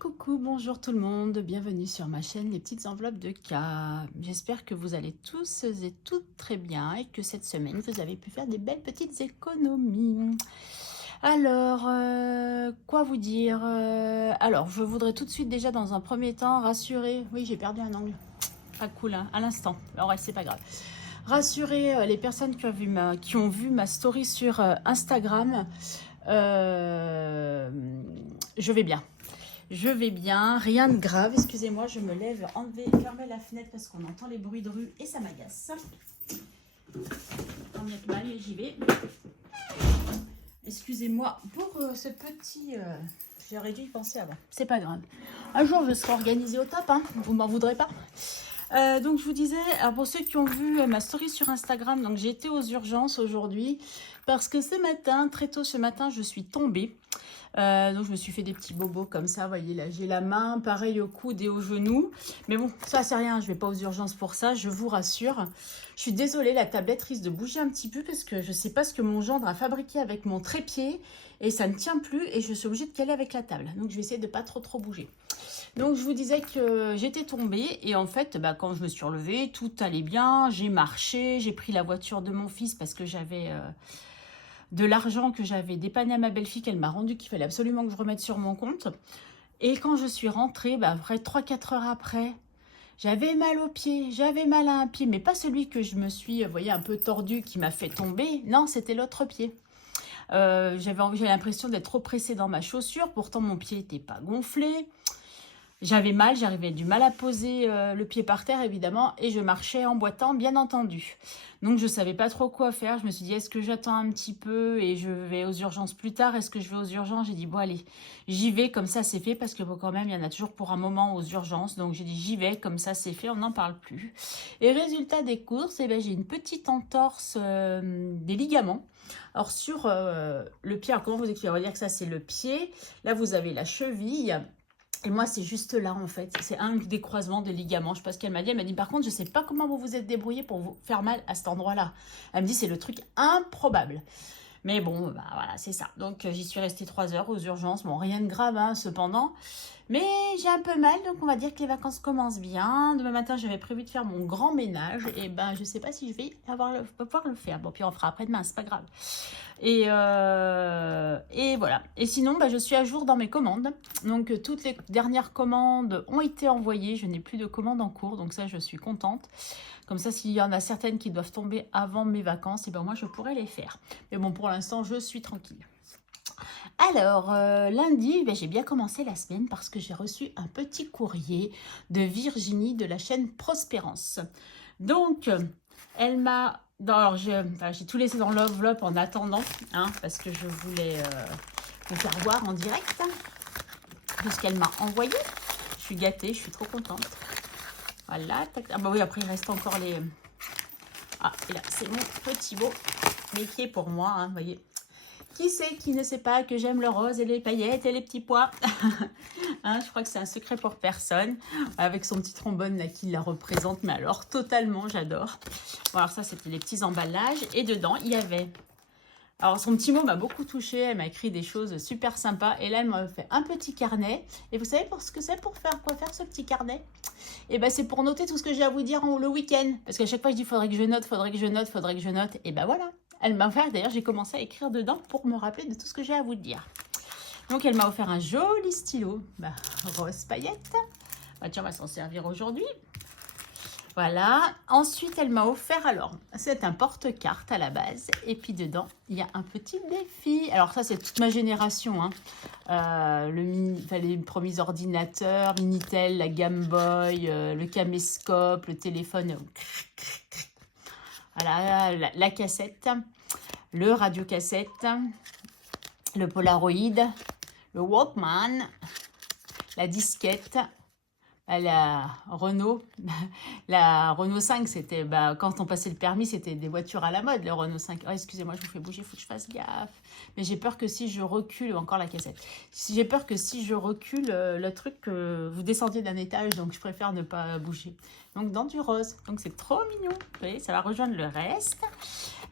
Coucou, bonjour tout le monde, bienvenue sur ma chaîne Les Petites Enveloppes de K. J'espère que vous allez tous et toutes très bien et que cette semaine vous avez pu faire des belles petites économies. Alors, quoi vous dire Alors, je voudrais tout de suite déjà dans un premier temps rassurer... Oui, j'ai perdu un angle. Pas cool, hein, à l'instant. Alors, c'est pas grave. Rassurer les personnes qui ont vu ma story sur Instagram. Je vais bien. Je vais bien, rien de grave. Excusez-moi, je me lève, fermer la fenêtre parce qu'on entend les bruits de rue et ça m'agace. Tant bien que mal, j'y vais. Excusez-moi pour ce petit... J'aurais dû y penser avant. C'est pas grave. Un jour, je serai organisée au top, hein. Vous m'en voudrez pas. Donc je vous disais, alors pour ceux qui ont vu ma story sur Instagram, donc j'ai été aux urgences aujourd'hui parce que ce matin, très tôt ce matin, je suis tombée. Donc je me suis fait des petits bobos comme ça, vous voyez là, j'ai la main, pareil au coude et au genou. Mais bon, ça c'est rien, je vais pas aux urgences pour ça, je vous rassure. Je suis désolée, la tablette risque de bouger un petit peu parce que je sais pas ce que mon gendre a fabriqué avec mon trépied et ça ne tient plus et je suis obligée de caler avec la table. Donc je vais essayer de pas trop bouger. Donc je vous disais que j'étais tombée et en fait quand je me suis relevée, tout allait bien, j'ai marché, j'ai pris la voiture de mon fils parce que j'avais de l'argent que j'avais dépanné à ma belle-fille qu'elle m'a rendu, qu'il fallait absolument que je remette sur mon compte. Et quand je suis rentrée, après 3-4 heures après, j'avais mal au pied, j'avais mal à un pied, mais pas celui que je me suis, vous voyez, un peu tordu qui m'a fait tomber, non, c'était l'autre pied. J'avais l'impression d'être oppressée dans ma chaussure, pourtant mon pied n'était pas gonflé. J'avais mal, j'arrivais du mal à poser le pied par terre évidemment et je marchais en boitant bien entendu. Donc je ne savais pas trop quoi faire, je me suis dit est-ce que j'attends un petit peu et je vais aux urgences plus tard, est-ce que je vais aux urgences? J'ai dit bon allez, j'y vais comme ça c'est fait parce que quand même il y en a toujours pour un moment aux urgences, donc j'ai dit j'y vais comme ça c'est fait, on n'en parle plus. Et résultat des courses, j'ai une petite entorse des ligaments. Alors sur le pied, alors comment vous expliquer? On va dire que ça c'est le pied, là vous avez la cheville. Et moi, c'est juste là, en fait. C'est un des croisements des ligaments. Je ne sais pas ce qu'elle m'a dit. Elle m'a dit, par contre, je ne sais pas comment vous vous êtes débrouillé pour vous faire mal à cet endroit-là. Elle me dit, c'est le truc improbable. Mais bon, voilà, c'est ça. Donc, j'y suis restée 3 heures aux urgences. Bon, rien de grave, hein, cependant. Mais j'ai un peu mal, donc on va dire que les vacances commencent bien. Demain matin, j'avais prévu de faire mon grand ménage. Et je ne sais pas si je vais pouvoir le faire. Bon, puis on fera après-demain, c'est pas grave. Et voilà. Et sinon, je suis à jour dans mes commandes. Donc, toutes les dernières commandes ont été envoyées. Je n'ai plus de commandes en cours. Donc, ça, je suis contente. Comme ça, s'il y en a certaines qui doivent tomber avant mes vacances, et moi, je pourrais les faire. Mais bon, pour l'instant, je suis tranquille. Alors, lundi, j'ai bien commencé la semaine parce que j'ai reçu un petit courrier de Virginie de la chaîne Prospérance. Donc, elle m'a... Alors, j'ai tout laissé dans l'enveloppe en attendant, hein, parce que je voulais vous faire voir en direct tout ce qu'elle m'a envoyé. Je suis gâtée, je suis trop contente. Voilà. Tac. Ah oui, après, il reste encore les... Ah, et là, c'est mon petit beau, mais qui est pour moi, hein, vous voyez. Qui sait qui ne sait pas que j'aime le rose et les paillettes et les petits pois? Hein, je crois que c'est un secret pour personne. Avec son petit trombone là, qui la représente. Mais alors, totalement, j'adore. Bon, alors ça, c'était les petits emballages. Et dedans, il y avait... Alors, son petit mot m'a beaucoup touchée. Elle m'a écrit des choses super sympas. Et là, elle m'a fait un petit carnet. Et vous savez pour ce que c'est pour faire quoi faire ce petit carnet? Et c'est pour noter tout ce que j'ai à vous dire le week-end. Parce qu'à chaque fois, je dis, faudrait que je note, faudrait que je note, faudrait que je note. Et voilà. Elle m'a offert, d'ailleurs, j'ai commencé à écrire dedans pour me rappeler de tout ce que j'ai à vous dire. Donc, elle m'a offert un joli stylo, rose paillette. Tiens, on va s'en servir aujourd'hui. Voilà. Ensuite, elle m'a offert, alors, c'est un porte-carte à la base. Et puis, dedans, il y a un petit défi. Alors, ça, c'est toute ma génération. Hein. Les premiers ordinateurs, Minitel, la Game Boy, le caméscope, le téléphone... Voilà, la cassette, le radiocassette, le Polaroid, le Walkman, la disquette, la Renault. La Renault 5, c'était quand on passait le permis, c'était des voitures à la mode, le Renault 5. Oh, excusez-moi, je vous fais bouger, il faut que je fasse gaffe. Mais j'ai peur que si je recule, encore la cassette, j'ai peur que si je recule, le truc, vous descendiez d'un étage, donc je préfère ne pas bouger. Donc dans du rose, donc c'est trop mignon. Vous voyez, ça va rejoindre le reste.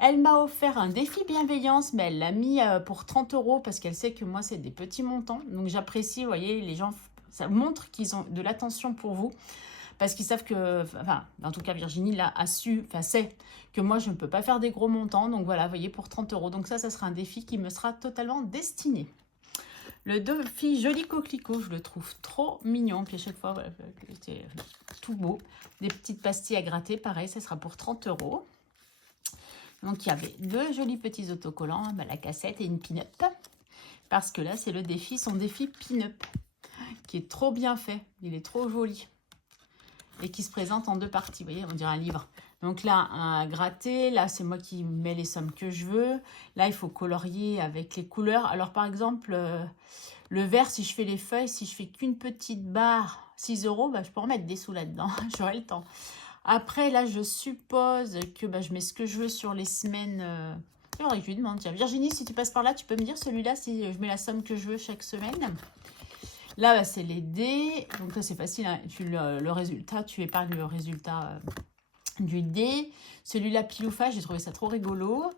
Elle m'a offert un défi bienveillance, mais elle l'a mis pour 30 € parce qu'elle sait que moi, c'est des petits montants. Donc j'apprécie, vous voyez, les gens Ça montre qu'ils ont de l'attention pour vous. Parce qu'ils savent que, enfin, en tout cas, Virginie là, a su, enfin, sait que moi, je ne peux pas faire des gros montants. Donc voilà, vous voyez, pour 30 €. Donc ça sera un défi qui me sera totalement destiné. Le défi Joli Coquelicot, je le trouve trop mignon. Puis à chaque fois, voilà, c'est tout beau. Des petites pastilles à gratter, pareil, ça sera pour 30 €. Donc il y avait deux jolis petits autocollants, la cassette et une pin-up. Parce que là, c'est le défi, son défi pin-up, qui est trop bien fait. Il est trop joli. Et qui se présente en deux parties. Vous voyez, on dirait un livre. Donc là, à gratter. Là, c'est moi qui mets les sommes que je veux. Là, il faut colorier avec les couleurs. Alors, par exemple, le vert, si je fais les feuilles, si je fais qu'une petite barre, 6 €, bah, je peux remettre des sous là-dedans. J'aurai le temps. Après, là, je suppose que je mets ce que je veux sur les semaines. Je lui demande, tiens, Virginie, si tu passes par là, tu peux me dire celui-là si je mets la somme que je veux chaque semaine. Là, c'est les dés. Donc là, c'est facile. Hein. Le résultat, tu épargnes le résultat du dé. Celui-là, pile ou face, j'ai trouvé ça trop rigolo.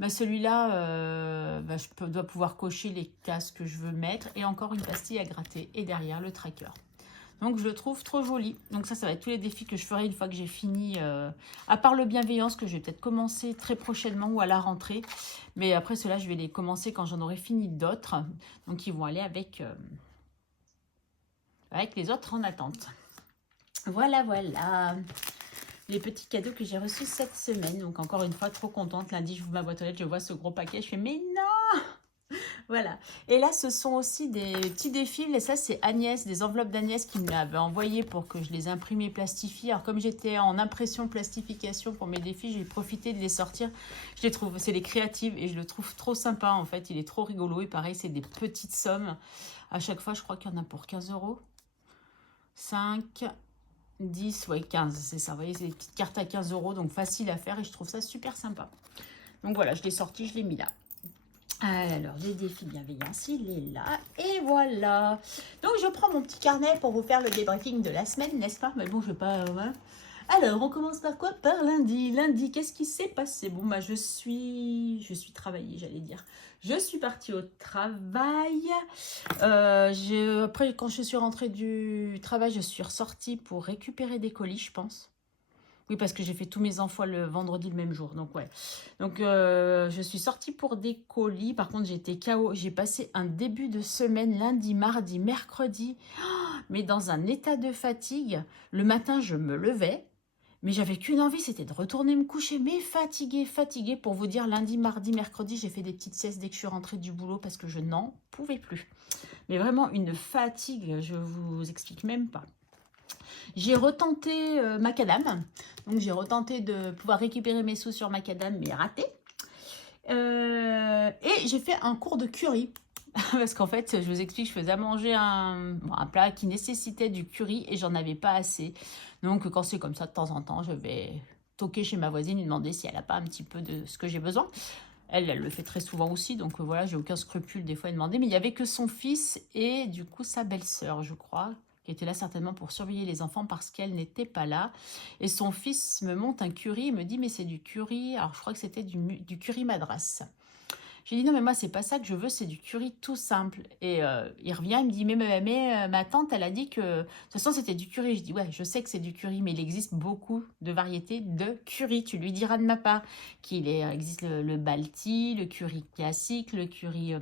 Celui-là, je dois pouvoir cocher les cases que je veux mettre. Et encore une pastille à gratter. Et derrière, le tracker. Donc, je le trouve trop joli. Donc ça va être tous les défis que je ferai une fois que j'ai fini. À part le bienveillance, que je vais peut-être commencer très prochainement ou à la rentrée. Mais après, ceux-là, je vais les commencer quand j'en aurai fini d'autres. Donc, ils vont aller avec les autres en attente. Voilà, voilà. Les petits cadeaux que j'ai reçus cette semaine. Donc, encore une fois, trop contente. Lundi, j'ouvre ma boîte aux lettres, je vois ce gros paquet. Je fais, mais non! Voilà. Et là, ce sont aussi des petits défis. Et ça, c'est Agnès, des enveloppes d'Agnès qui me l'avait envoyé pour que je les imprime et plastifie. Alors, comme j'étais en impression plastification pour mes défis, j'ai profité de les sortir. Je les trouve, c'est les créatives et je le trouve trop sympa. En fait, il est trop rigolo. Et pareil, c'est des petites sommes. À chaque fois, je crois qu'il y en a pour 15 €. 5, 10, ouais, 15, c'est ça. Vous voyez, c'est des petites cartes à 15 €, donc facile à faire et je trouve ça super sympa. Donc voilà, je l'ai sorti, je l'ai mis là. Alors, les défis bienveillance, il est là. Et voilà. Donc, je prends mon petit carnet pour vous faire le débriefing de la semaine, n'est-ce pas? Mais bon, je vais pas... Alors, on commence par quoi? Par lundi. Lundi, qu'est-ce qui s'est passé? Bon, je suis travaillée, j'allais dire. Je suis partie au travail. Après, quand je suis rentrée du travail, je suis ressortie pour récupérer des colis, je pense. Oui, parce que j'ai fait tous mes envois le vendredi le même jour. Donc, ouais. Donc, je suis sortie pour des colis. Par contre, j'étais KO. J'ai passé un début de semaine, lundi, mardi, mercredi, mais dans un état de fatigue. Le matin, je me levais. Mais j'avais qu'une envie, c'était de retourner me coucher, mais fatiguée. Pour vous dire, lundi, mardi, mercredi, j'ai fait des petites siestes dès que je suis rentrée du boulot parce que je n'en pouvais plus. Mais vraiment une fatigue, je vous explique même pas. J'ai retenté Macadam. Donc, j'ai retenté de pouvoir récupérer mes sous sur Macadam, mais raté. Et j'ai fait un cours de curry. Parce qu'en fait, je vous explique, je faisais à manger un plat qui nécessitait du curry et j'en avais pas assez. Donc, quand c'est comme ça, de temps en temps, je vais toquer chez ma voisine et demander si elle n'a pas un petit peu de ce que j'ai besoin. Elle le fait très souvent aussi, donc voilà, j'ai aucun scrupule des fois à demander. Mais il n'y avait que son fils et du coup sa belle-sœur, je crois, qui était là certainement pour surveiller les enfants parce qu'elle n'était pas là. Et son fils me monte un curry, il me dit, mais c'est du curry, alors je crois que c'était du curry madras. J'ai dit non mais moi c'est pas ça que je veux, c'est du curry tout simple. Et il revient, il me dit mais ma tante elle a dit que de toute façon c'était du curry. Je dis ouais je sais que c'est du curry mais il existe beaucoup de variétés de curry. Tu lui diras de ma part qu'il existe le balti, le curry classique, le curry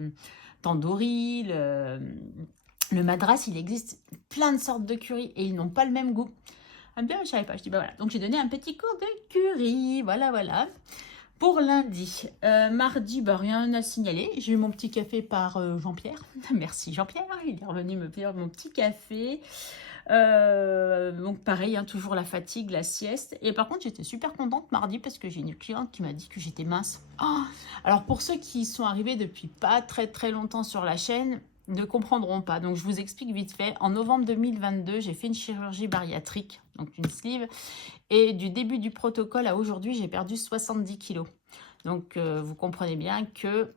tandoori, le madras. Il existe plein de sortes de curry et ils n'ont pas le même goût. Ah bien je savais pas. Je dis bah voilà donc j'ai donné un petit cours de curry. Voilà. Pour lundi, mardi, rien à signaler. J'ai eu mon petit café par Jean-Pierre. Merci Jean-Pierre, il est revenu me faire mon petit café. Donc pareil, hein, toujours la fatigue, la sieste. Et par contre, j'étais super contente mardi parce que j'ai une cliente qui m'a dit que j'étais mince. Oh, alors pour ceux qui sont arrivés depuis pas très longtemps sur la chaîne, ne comprendront pas. Donc, je vous explique vite fait. En novembre 2022, j'ai fait une chirurgie bariatrique, donc une sleeve. Et du début du protocole à aujourd'hui, j'ai perdu 70 kilos. Donc, vous comprenez bien que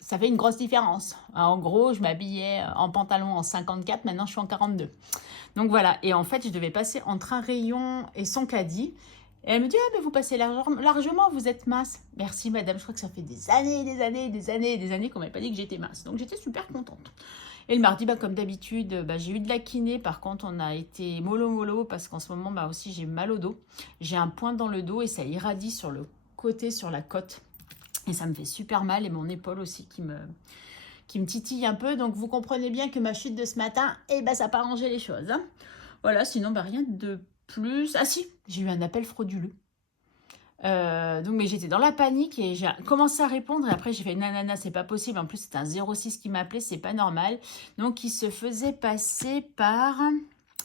ça fait une grosse différence. En gros, je m'habillais en pantalon en 54, maintenant je suis en 42. Donc, voilà. Et en fait, je devais passer entre un rayon et son caddie. Et elle me dit, ah, mais vous passez largement, vous êtes mince. Merci, madame. Je crois que ça fait des années qu'on ne m'avait pas dit que j'étais mince. Donc, j'étais super contente. Et le mardi, bah, comme d'habitude, bah, j'ai eu de la kiné. Par contre, on a été mollo parce qu'en ce moment, bah, aussi, j'ai mal au dos. J'ai un point dans le dos et ça irradie sur le côté, sur la côte. Et ça me fait super mal. Et mon épaule aussi qui me titille un peu. Donc, vous comprenez bien que ma chute de ce matin, eh ben, ça n'a pas arrangé les choses. Hein. Voilà, sinon, bah, rien de plus. Ah si, j'ai eu un appel frauduleux. Donc, mais j'étais dans la panique et j'ai commencé à répondre. Et après, j'ai fait nanana, c'est pas possible. En plus, c'était un 06 qui m'appelait, c'est pas normal. Donc, il se faisait passer par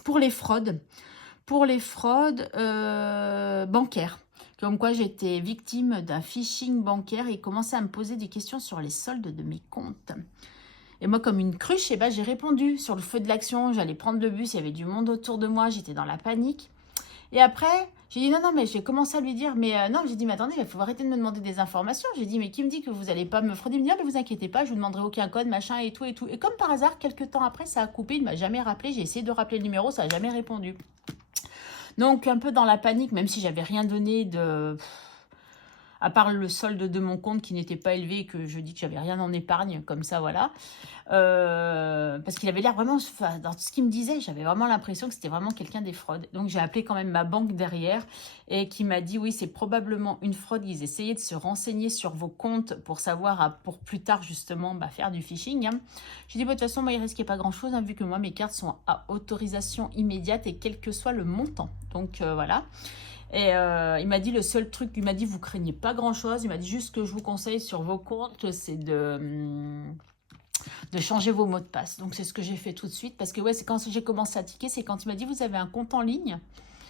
pour les fraudes. Pour les fraudes bancaires. Comme quoi, j'étais victime d'un phishing bancaire et il commençait à me poser des questions sur les soldes de mes comptes. Et moi, comme une cruche, eh ben, j'ai répondu sur le feu de l'action. J'allais prendre le bus, il y avait du monde autour de moi, j'étais dans la panique. Et après, j'ai dit non, mais j'ai commencé à lui dire, mais non, j'ai dit, mais attendez, il faut arrêter de me demander des informations. J'ai dit, mais qui me dit que vous n'allez pas me frauder? Il me dit, ah, mais vous inquiétez pas, je vous demanderai aucun code, machin et tout et tout. Et comme par hasard, quelques temps après, ça a coupé, il ne m'a jamais rappelé. J'ai essayé de rappeler le numéro, ça n'a jamais répondu. Donc, un peu dans la panique, même si j'avais rien donné de... À part le solde de mon compte qui n'était pas élevé, que je dis que j'avais rien en épargne, comme ça, voilà. Parce qu'il avait l'air vraiment, enfin, dans ce qu'il me disait, j'avais vraiment l'impression que c'était vraiment quelqu'un des fraudes. Donc j'ai appelé quand même ma banque derrière et qui m'a dit oui, c'est probablement une fraude. Ils essayaient de se renseigner sur vos comptes pour savoir, pour plus tard justement faire du phishing. Hein. J'ai dit de toute façon, moi il risquait pas grand chose, hein, vu que moi mes cartes sont à autorisation immédiate et quel que soit le montant. Donc voilà. Et il m'a dit le seul truc, il m'a dit vous craignez pas grand chose, il m'a dit juste ce que je vous conseille sur vos comptes, c'est de changer vos mots de passe. Donc c'est ce que j'ai fait tout de suite, parce que ouais, c'est quand j'ai commencé à tiquer, c'est quand il m'a dit vous avez un compte en ligne.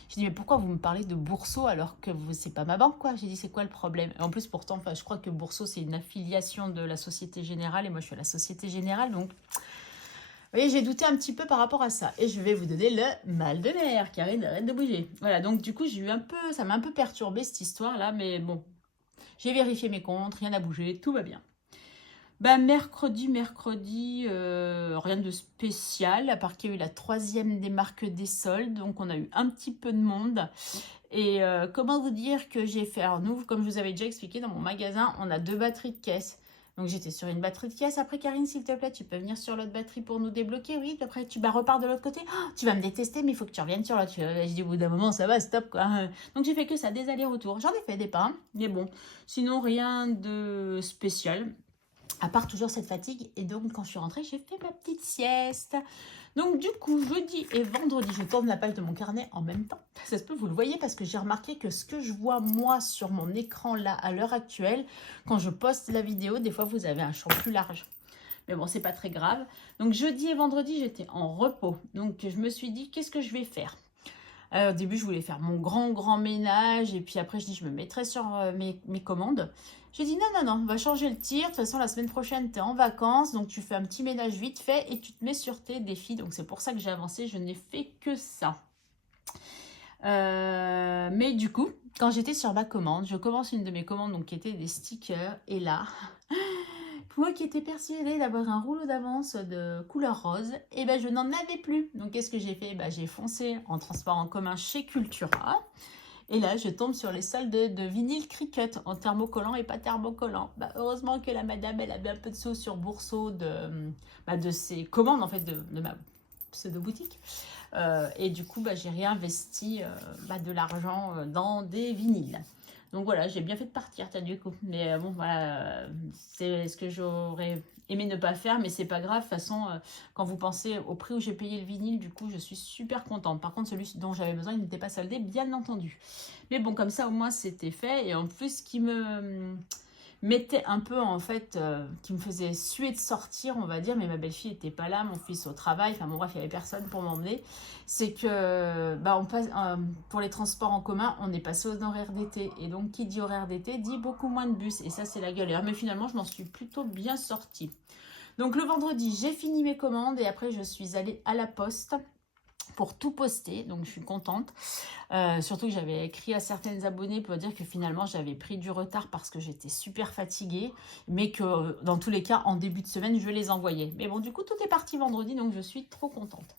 J'ai dit mais pourquoi vous me parlez de Bourso alors que c'est pas ma banque quoi. J'ai dit c'est quoi le problème? Et en plus pourtant, enfin je crois que Bourso c'est une affiliation de la Société Générale et moi je suis à la Société Générale, donc vous voyez, j'ai douté un petit peu par rapport à ça. Et je vais vous donner le mal de mer qui arrête de bouger. Voilà, donc du coup, j'ai eu un peu, ça m'a un peu perturbé cette histoire-là. Mais bon, j'ai vérifié mes comptes, rien n'a bougé, tout va bien. Mercredi, rien de spécial, à part qu'il y a eu la 3e des marques des soldes. Donc, on a eu un petit peu de monde. Et comment vous dire que j'ai fait... Alors nous, comme je vous avais déjà expliqué, dans mon magasin, on a 2 batteries de caisse. Donc, j'étais sur une batterie de caisse. Après, Karine, s'il te plaît, tu peux venir sur l'autre batterie pour nous débloquer? Oui, après, tu repars de l'autre côté. Oh, tu vas me détester, mais il faut que tu reviennes sur l'autre. Je dis, au bout d'un moment, ça va, stop, quoi. Donc, j'ai fait que ça, des allers-retours. J'en ai fait des pas, mais bon. Sinon, rien de spécial. À part toujours cette fatigue. Et donc, quand je suis rentrée, j'ai fait ma petite sieste. Donc, du coup, jeudi et vendredi, je tourne la page de mon carnet en même temps. Ça se peut, vous le voyez, parce que j'ai remarqué que ce que je vois, moi, sur mon écran, là, à l'heure actuelle, quand je poste la vidéo, des fois, vous avez un champ plus large. Mais bon, c'est pas très grave. Donc, jeudi et vendredi, j'étais en repos. Donc, je me suis dit, qu'est-ce que je vais faire? Au début, je voulais faire mon grand ménage. Et puis après, je dis, je me mettrai sur mes commandes. J'ai dit, non, on va changer le tir. De toute façon, la semaine prochaine, tu es en vacances. Donc, tu fais un petit ménage vite fait et tu te mets sur tes défis. Donc, c'est pour ça que j'ai avancé. Je n'ai fait que ça. Mais du coup, quand j'étais sur ma commande, je commence une de mes commandes donc, qui était des stickers. Et là... Moi qui étais persuadée d'avoir un rouleau d'avance de couleur rose, et ben je n'en avais plus. Donc qu'est-ce que j'ai fait? J'ai foncé en transport en commun chez Cultura. Et là, je tombe sur les soldes de vinyle Cricut en thermocollant et pas thermocollant. Heureusement que la madame, elle avait un peu de sauce sur Bourso de ses commandes, en fait, de ma pseudo-boutique. Et du coup, j'ai réinvesti de l'argent dans des vinyles. Donc voilà, j'ai bien fait de partir, du coup. Mais bon, voilà, c'est ce que j'aurais aimé ne pas faire, mais c'est pas grave. De toute façon, quand vous pensez au prix où j'ai payé le vinyle, du coup, je suis super contente. Par contre, celui dont j'avais besoin, il n'était pas soldé, bien entendu. Mais bon, comme ça, au moins, c'était fait. Et en plus, ce qui me mettait un peu, en fait, qui me faisait suer de sortir, on va dire, mais ma belle-fille n'était pas là, mon fils au travail, enfin bon, bref, il n'y avait personne pour m'emmener, c'est que, on passe, pour les transports en commun, on est passé aux horaires d'été, et donc, qui dit horaire d'été, dit beaucoup moins de bus, et ça, c'est la galère, mais finalement, je m'en suis plutôt bien sortie. Donc, le vendredi, j'ai fini mes commandes, et après, je suis allée à la poste, pour tout poster, donc je suis contente. Surtout que j'avais écrit à certaines abonnées pour dire que finalement j'avais pris du retard parce que j'étais super fatiguée, mais que dans tous les cas en début de semaine je les envoyais. Mais bon, du coup tout est parti vendredi, donc je suis trop contente.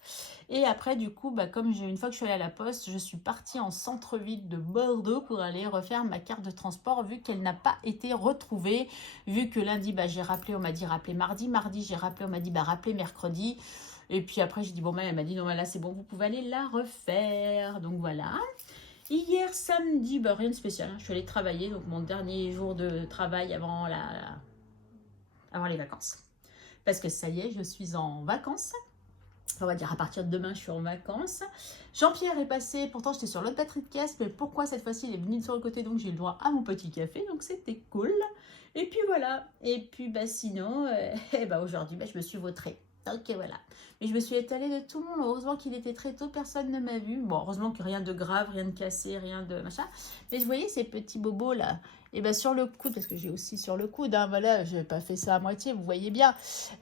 Et après du coup, comme une fois que je suis allée à la poste, je suis partie en centre-ville de Bordeaux pour aller refaire ma carte de transport vu qu'elle n'a pas été retrouvée, vu que lundi j'ai rappelé, on m'a dit rappelez mardi j'ai rappelé, on m'a dit rappelez mercredi. Et puis après, j'ai dit, bon, elle m'a dit, non, là, c'est bon, vous pouvez aller la refaire. Donc, voilà. Hier, samedi, rien de spécial. Je suis allée travailler, donc mon dernier jour de travail avant les vacances. Parce que ça y est, je suis en vacances. On va dire à partir de demain, je suis en vacances. Jean-Pierre est passé, pourtant j'étais sur l'autre batterie de caisse, mais pourquoi cette fois-ci il est venu sur le côté, donc j'ai le droit à mon petit café, donc c'était cool. Et puis voilà, et puis sinon, aujourd'hui je me suis vautrée. Ok, voilà. Mais je me suis étalée de tout le monde. Heureusement qu'il était très tôt, personne ne m'a vu. Bon, heureusement que rien de grave, rien de cassé, rien de machin. Mais vous voyez ces petits bobos là, et sur le coude, parce que j'ai aussi sur le coude, voilà, je n'ai pas fait ça à moitié, vous voyez bien.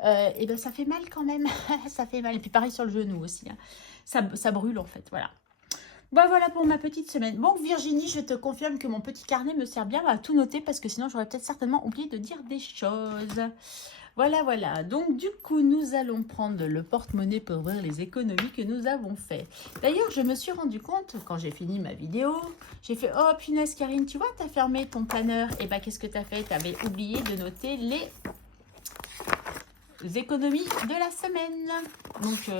Ça fait mal quand même, ça fait mal. Et puis pareil sur le genou aussi. Hein. Ça brûle en fait, voilà. Voilà pour ma petite semaine. Bon, Virginie, je te confirme que mon petit carnet me sert bien à tout noter parce que sinon j'aurais peut-être certainement oublié de dire des choses. Voilà. Donc, du coup, nous allons prendre le porte-monnaie pour voir les économies que nous avons fait. D'ailleurs, je me suis rendu compte, quand j'ai fini ma vidéo, j'ai fait « Oh, punaise, Karine, tu vois, tu as fermé ton planeur. » Et qu'est-ce que tu as fait? Tu avais oublié de noter les économies de la semaine. Donc,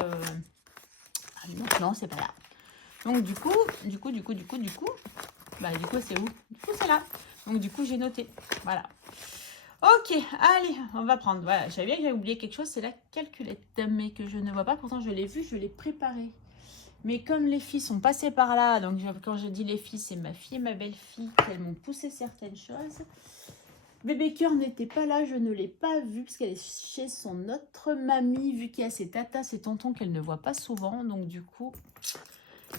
non, c'est pas là. Donc, du coup, c'est où? Du coup, c'est là. Donc, du coup, j'ai noté. Voilà. Ok, allez, on va prendre. Voilà, je savais bien que j'avais oublié quelque chose, c'est la calculette, mais que je ne vois pas. Pourtant, je l'ai vue, je l'ai préparée. Mais comme les filles sont passées par là, donc quand je dis les filles, c'est ma fille et ma belle-fille qu'elles m'ont poussé certaines choses. Bébé Cœur n'était pas là, je ne l'ai pas vue, parce qu'elle est chez son autre mamie, vu qu'il y a ses tatas, ses tontons qu'elle ne voit pas souvent. Donc, du coup,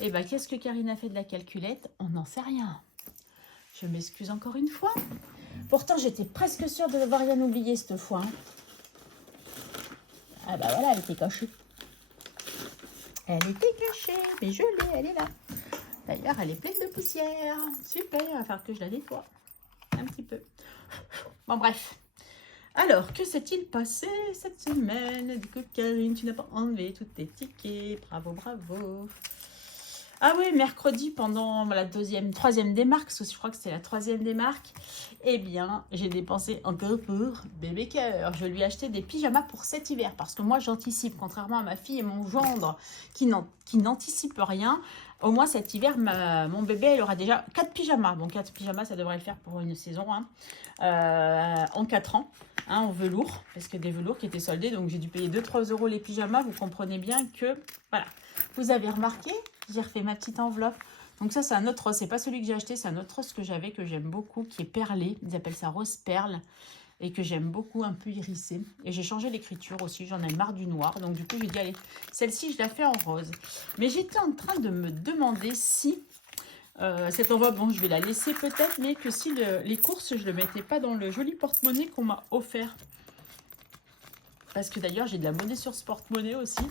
qu'est-ce que Karine a fait de la calculette? On n'en sait rien. Je m'excuse encore une fois. Pourtant, j'étais presque sûre de n'avoir rien oublié cette fois. Hein. Ah voilà, elle était cachée. Elle était cachée, mais je l'ai, elle est là. D'ailleurs, elle est pleine de poussière. Super, il va falloir que je la nettoie. Un petit peu. Bon, bref. Alors, que s'est-il passé cette semaine? Du coup, Karine, tu n'as pas enlevé tous tes tickets. Bravo. Ah oui, mercredi, pendant la troisième démarque, parce que je crois que c'est la troisième démarque, j'ai dépensé encore pour Bébé Cœur. Je lui ai acheté des pyjamas pour cet hiver, parce que moi, j'anticipe, contrairement à ma fille et mon gendre qui n'anticipent rien. Au moins, cet hiver, mon bébé, elle aura déjà 4 pyjamas. Bon, 4 pyjamas, ça devrait le faire pour une saison, en 4 ans, en velours, parce que des velours qui étaient soldés, donc j'ai dû payer 2-3 € les pyjamas. Vous comprenez bien que, voilà. Vous avez remarqué, j'ai refait ma petite enveloppe. Donc ça, c'est un autre rose. C'est pas celui que j'ai acheté, c'est un autre rose que j'avais, que j'aime beaucoup, qui est perlé. Ils appellent ça rose perle. Et que j'aime beaucoup, un peu irisé. Et j'ai changé l'écriture aussi, j'en ai marre du noir. Donc du coup, j'ai dit, allez, celle-ci, je la fais en rose. Mais j'étais en train de me demander si cette enveloppe, bon, je vais la laisser peut-être, mais que si les courses, je ne le mettais pas dans le joli porte-monnaie qu'on m'a offert. Parce que d'ailleurs, j'ai de la monnaie sur ce porte-monnaie aussi.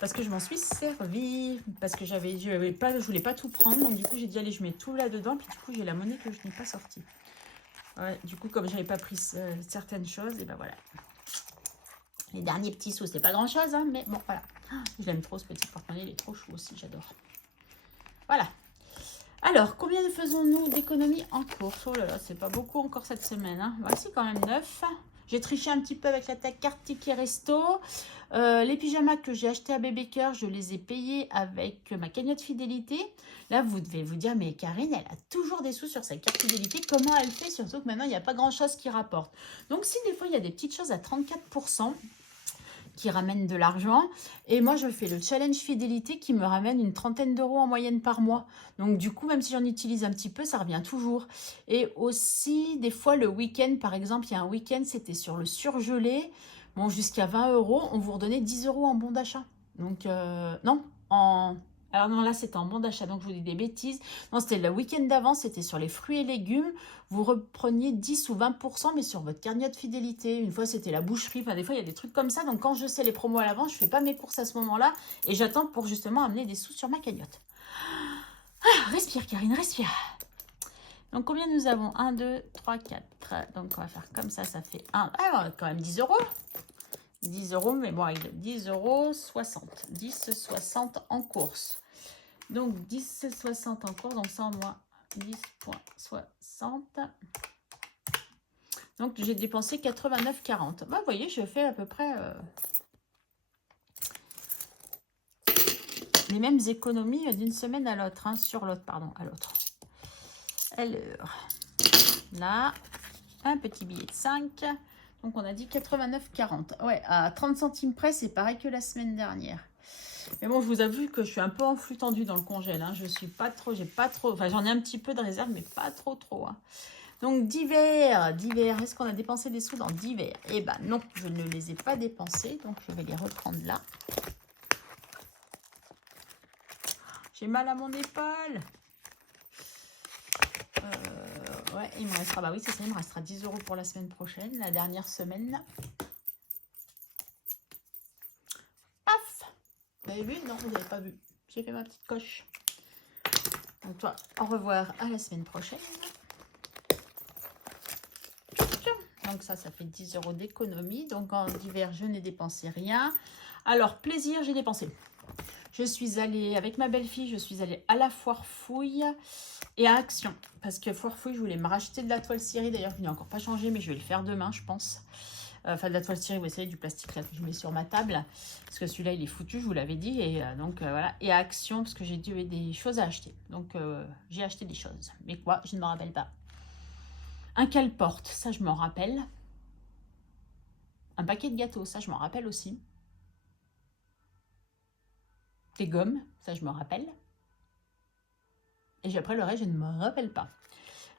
Parce que je m'en suis servi, parce que je voulais pas tout prendre, donc du coup j'ai dit allez je mets tout là-dedans, puis du coup j'ai la monnaie que je n'ai pas sortie. Ouais, du coup comme j'avais pas pris certaines choses, et voilà. Les derniers petits sous, c'est pas grand-chose, hein, mais bon voilà. Je l'aime trop ce petit porte-monnaie, il est trop chou aussi, j'adore. Voilà. Alors, combien faisons-nous d'économies en course? Oh là là, c'est pas beaucoup encore cette semaine, hein. Voilà, c'est quand même 9. J'ai triché un petit peu avec la carte ticket resto. Les pyjamas que j'ai achetés à Bébé Cœur, je les ai payés avec ma cagnotte fidélité. Là, vous devez vous dire, mais Karine, elle a toujours des sous sur sa carte fidélité. Comment elle fait? Surtout que maintenant, il n'y a pas grand-chose qui rapporte. Donc, si des fois, il y a des petites choses à 34%, qui ramène de l'argent. Et moi, je fais le challenge fidélité qui me ramène une trentaine d'euros en moyenne par mois. Donc, du coup, même si j'en utilise un petit peu, ça revient toujours. Et aussi, des fois, le week-end, par exemple, il y a un week-end, c'était sur le surgelé. Bon, jusqu'à 20 €, on vous redonnait 10 € en bon d'achat. Donc, non, Alors non, là, c'était en bon d'achat, donc je vous dis des bêtises. Non, c'était le week-end d'avant, c'était sur les fruits et légumes. Vous repreniez 10 ou 20%, mais sur votre carnet de fidélité. Une fois, c'était la boucherie. Enfin, des fois, il y a des trucs comme ça. Donc, quand je sais les promos à l'avance, je ne fais pas mes courses à ce moment-là. Et j'attends pour justement amener des sous sur ma cagnotte. Ah, respire, Karine, respire. Donc, combien nous avons? 1, 2, 3, 4. Donc, on va faire comme ça, ça fait 1. Ah, quand même 10 euros. 10 euros, mais bon, avec 10 euros, 60. 10, 60 en course. Donc, 10, 60 en course. Donc, ça, en moins 10,60. Donc, j'ai dépensé 89,40. Bah, vous voyez, je fais à peu près les mêmes économies d'une semaine à l'autre. Hein, sur l'autre, pardon, à l'autre. Alors, là, un petit billet de 5. Donc, on a dit 89,40. Ouais, à 30 centimes près, c'est pareil que la semaine dernière. Mais bon, je vous avoue que je suis un peu en flux tendu dans le congèle. Hein. Je suis pas trop, j'ai pas trop... Enfin, j'en ai un petit peu de réserve, mais pas trop. Hein. Donc, divers. Est-ce qu'on a dépensé des sous dans divers? Eh ben non, je ne les ai pas dépensés. Donc, je vais les reprendre là. J'ai mal à mon épaule. Ouais, il me restera, bah oui, c'est ça, il me restera 10 euros pour la semaine prochaine, la dernière semaine. Paf! Vous avez vu? Non, vous n'avez pas vu. J'ai fait ma petite coche. Donc toi, au revoir à la semaine prochaine. Donc ça fait 10 euros d'économie. Donc en divers, je n'ai dépensé rien. Alors, plaisir, j'ai dépensé. Je suis allée, avec ma belle-fille, je suis allée à la Foire Fouille et à Action. Parce que Foire Fouille, je voulais me racheter de la toile cirée. D'ailleurs, je n'ai encore pas changé, mais je vais le faire demain, je pense. Enfin, de la toile cirée, vous savez, du plastique là que je mets sur ma table. Parce que celui-là, il est foutu, je vous l'avais dit. Et donc, voilà. Et à Action, parce que j'ai des choses à acheter. Donc, j'ai acheté des choses. Mais quoi? Je ne me rappelle pas. Un cale-porte, ça, je m'en rappelle. Un paquet de gâteaux, ça, je m'en rappelle aussi. Des gommes, ça, je me rappelle. Et après, le reste, je ne me rappelle pas.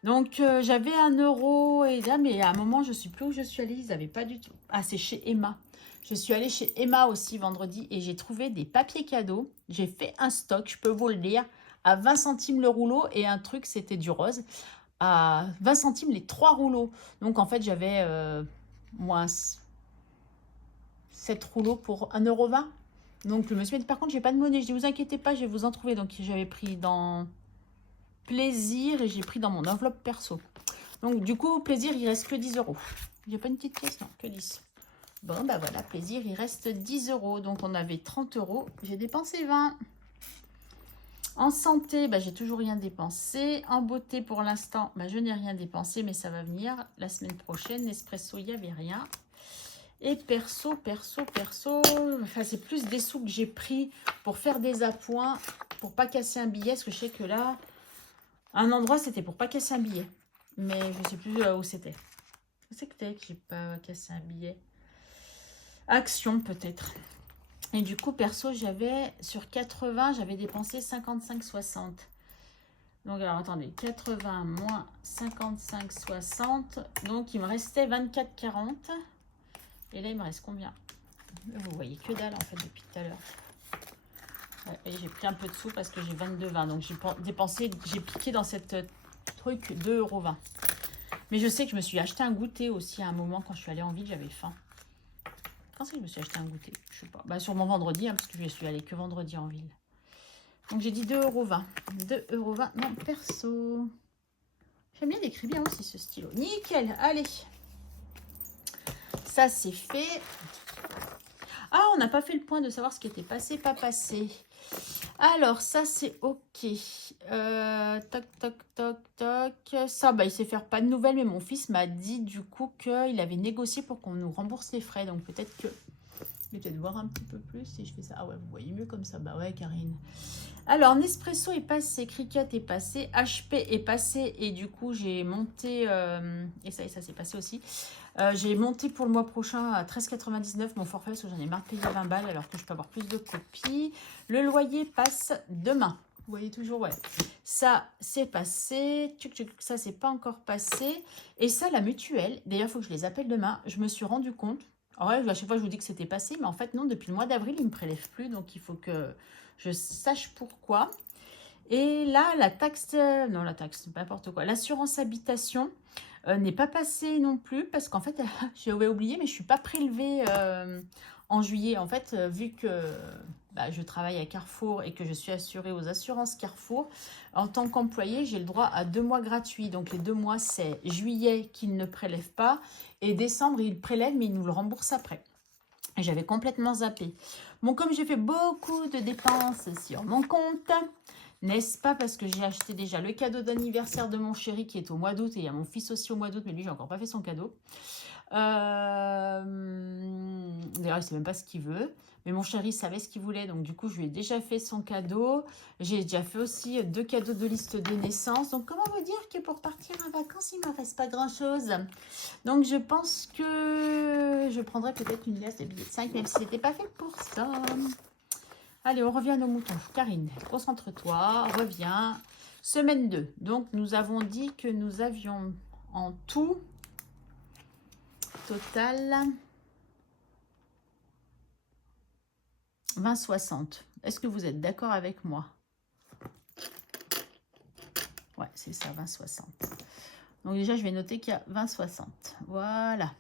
Donc, j'avais 1 euro et là, mais à un moment, je ne sais plus où je suis allée. Ils n'avaient pas du tout... Ah, c'est chez Emma. Je suis allée chez Emma aussi vendredi et j'ai trouvé des papiers cadeaux. J'ai fait un stock, je peux vous le dire, à 20 centimes le rouleau et un truc, c'était du rose. À 20 centimes les 3 rouleaux. Donc, en fait, j'avais moins 7 rouleaux pour 1,20 €. Donc, je me suis dit, par contre, j'ai pas de monnaie. Je dis, vous inquiétez pas, je vais vous en trouver. Donc, j'avais pris dans plaisir et j'ai pris dans mon enveloppe perso. Donc, du coup, plaisir, il reste que 10 euros. Il n'y a pas une petite pièce? Non, que 10. Bon, bah voilà, plaisir, il reste 10 euros. Donc, on avait 30 euros. J'ai dépensé 20. En santé, bah, j'ai toujours rien dépensé. En beauté, pour l'instant, bah, je n'ai rien dépensé, mais ça va venir la semaine prochaine. Nespresso, il n'y avait rien. Et perso, enfin, c'est plus des sous que j'ai pris pour faire des appoints, pour pas casser un billet. Parce que je sais que là, un endroit, c'était pour pas casser un billet. Mais je ne sais plus où c'était. Où c'était que j'ai pas cassé un billet? Action, peut-être. Et du coup, perso, j'avais, sur 80, j'avais dépensé 55,60. Donc, alors, attendez, 80 moins 55,60. Donc, il me restait 24,40. Et là, il me reste combien? Vous voyez que dalle, en fait, depuis tout à l'heure. Ouais, et j'ai pris un peu de sous parce que j'ai 22,20. Donc, j'ai dépensé, j'ai piqué dans cette truc 2,20 €. Mais je sais que je me suis acheté un goûter aussi à un moment quand je suis allée en ville, j'avais faim. Quand c'est que je me suis acheté un goûter? Je sais pas. Bah, sûrement vendredi, hein, parce que je suis allée que vendredi en ville. Donc, j'ai dit 2,20 €. 2,20 €, non, perso. J'aime bien décrire bien aussi ce stylo. Nickel, allez. Ça, c'est fait. Ah, on n'a pas fait le point de savoir ce qui était passé, pas passé. Alors, ça, c'est OK. Toc. Ça, bah, il sait faire pas de nouvelles, mais mon fils m'a dit du coup qu'il avait négocié pour qu'on nous rembourse les frais. Donc, peut-être que... Je vais peut-être voir un petit peu plus si je fais ça. Ah ouais, vous voyez mieux comme ça. Bah ouais, Karine. Alors, Nespresso est passé, Cricut est passé, HP est passé. Et du coup, j'ai monté... et ça s'est passé aussi. J'ai monté pour le mois prochain à 13,99 mon forfait parce que j'en ai marre de payer 20 balles alors que je peux avoir plus de copies. Le loyer passe demain. Vous voyez toujours, ouais. Ça, c'est passé. Ça, c'est pas encore passé. Et ça, la mutuelle, d'ailleurs, il faut que je les appelle demain. Je me suis rendu compte, Ouais, à chaque fois, je vous dis que c'était passé, mais en fait, non, depuis le mois d'avril, il ne me prélève plus, donc il faut que je sache pourquoi. Et là, la taxe, non, la taxe, n'importe quoi, l'assurance habitation n'est pas passée non plus, parce qu'en fait, j'avais oublié, mais je ne suis pas prélevée en juillet. En fait, vu que bah, je travaille à Carrefour et que je suis assurée aux assurances Carrefour, en tant qu'employée, j'ai le droit à 2 mois gratuits. Donc, les 2 mois, c'est juillet qu'ils ne prélèvent pas, et décembre, ils prélèvent, mais ils nous le remboursent après. Et j'avais complètement zappé. Bon, comme j'ai fait beaucoup de dépenses sur mon compte, n'est-ce pas, parce que j'ai acheté déjà le cadeau d'anniversaire de mon chéri qui est au mois d'août, et il y a mon fils aussi au mois d'août, mais lui, j'ai encore pas fait son cadeau. D'ailleurs, il sait même pas ce qu'il veut. Mais mon chéri savait ce qu'il voulait, donc du coup, je lui ai déjà fait son cadeau. J'ai déjà fait aussi 2 cadeaux de liste de naissance. Donc, comment vous dire que pour partir en vacances, il ne me reste pas grand-chose. Donc, je pense que je prendrai peut-être une glace de billets de 5, même si ce n'était pas fait pour ça. Allez, on revient à nos moutons. Karine, concentre-toi, reviens. Semaine 2. Donc, nous avons dit que nous avions en tout, total, 20,60. Est-ce que vous êtes d'accord avec moi? Ouais, c'est ça, 20,60. Donc, déjà, je vais noter qu'il y a 20,60. Voilà.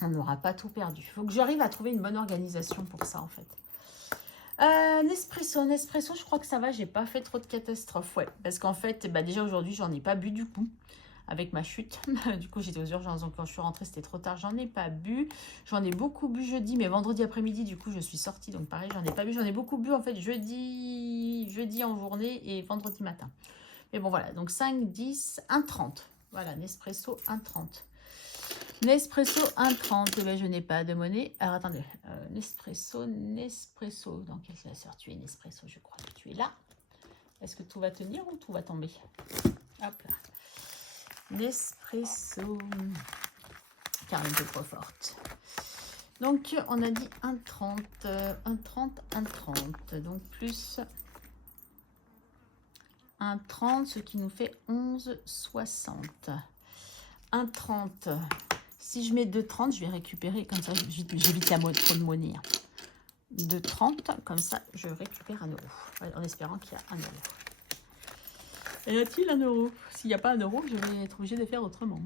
On n'aura pas tout perdu. Il faut que j'arrive à trouver une bonne organisation pour ça, en fait. Nespresso, je crois que ça va, j'ai pas fait trop de catastrophes, ouais, parce qu'en fait, bah déjà aujourd'hui, j'en ai pas bu du coup, avec ma chute, du coup j'étais aux urgences, donc quand je suis rentrée, c'était trop tard, j'en ai pas bu, j'en ai beaucoup bu jeudi, mais vendredi après-midi, du coup, je suis sortie, donc pareil, j'en ai pas bu, j'en ai beaucoup bu, en fait, jeudi en journée et vendredi matin, mais bon, voilà, donc 5, 10, 1,30, voilà, Nespresso, 1,30. Nespresso 1,30. Ben, je n'ai pas de monnaie. Alors, attendez. Nespresso. Dans quel classeur tu es, Nespresso? Je crois que tu es là. Est-ce que tout va tenir ou tout va tomber? Hop là. Nespresso. Caroline est trop forte. Donc, on a dit 1,30. 1,30, 1,30. Donc, plus 1,30, ce qui nous fait 11,60. 1,30. Si je mets 2,30, je vais récupérer, comme ça j'évite la trop de monnaie. 2,30, comme ça je récupère 1 euro. En espérant qu'il y a 1 euro. Y a-t-il 1 euro? S'il n'y a pas 1 euro, je vais être obligée de faire autrement.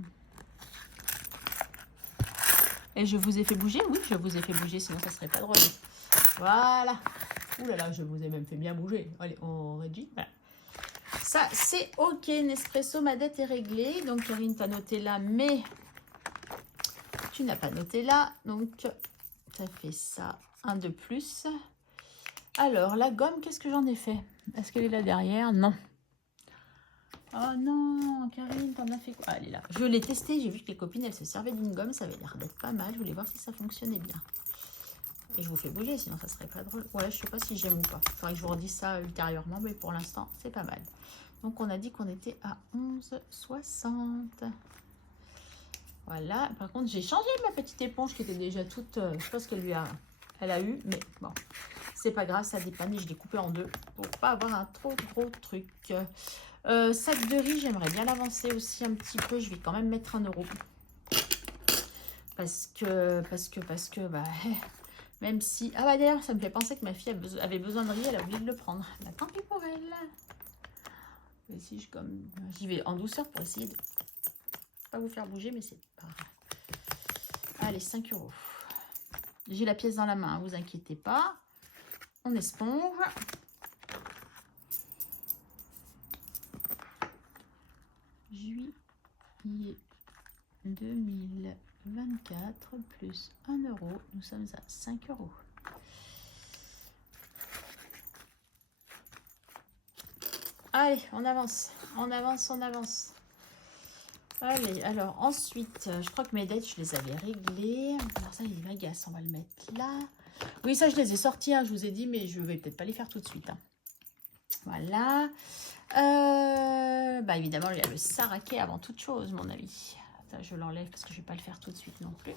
Et je vous ai fait bouger? Oui, je vous ai fait bouger, sinon ça serait pas drôle. Voilà. Ouh là là, je vous ai même fait bien bouger. Allez, on réduit. Voilà. Ça, c'est ok. Nespresso, ma dette est réglée. Donc, Karine, tu as noté là, mais tu n'as pas noté là. Donc, ça fait ça. 1 de plus. Alors, la gomme, qu'est-ce que j'en ai fait? Est-ce qu'elle est là derrière? Non. Oh non, Karine, t'en as fait quoi? Ah, elle est là. Je l'ai testée. J'ai vu que les copines, elles se servaient d'une gomme. Ça avait l'air d'être pas mal. Je voulais voir si ça fonctionnait bien. Et je vous fais bouger, sinon ça serait pas drôle. Ouais, je sais pas si j'aime ou pas. Il faudrait que je vous redise ça ultérieurement, mais pour l'instant, c'est pas mal. Donc, on a dit qu'on était à 11,60. Voilà. Par contre, j'ai changé ma petite éponge qui était déjà toute... je pense qu'elle elle a eu, mais bon, c'est pas grave, ça dépanne et je l'ai coupé en 2 pour pas avoir un trop gros truc. Sac de riz, j'aimerais bien l'avancer aussi un petit peu. Je vais quand même mettre 1 euro. Parce que, bah... Même si... Ah bah d'ailleurs, ça me fait penser que ma fille avait besoin de riz, elle a oublié de le prendre. Bah, tant pis pour elle. Et si j'y vais en douceur pour essayer de pas vous faire bouger, mais c'est pas grave. Allez, 5 euros. J'ai la pièce dans la main, vous inquiétez pas. On esponge. Juillet 2024 plus 1 euro. Nous sommes à 5 euros. Allez, on avance, on avance, on avance. Allez, alors ensuite, je crois que mes dettes, je les avais réglées. Alors ça, il m'agace, on va le mettre là. Oui, ça, je les ai sortis, hein, je vous ai dit, mais je vais peut-être pas les faire tout de suite. Hein. Voilà. Bah évidemment, il y a le saraké avant toute chose, mon ami. Ça, je l'enlève parce que je vais pas le faire tout de suite non plus.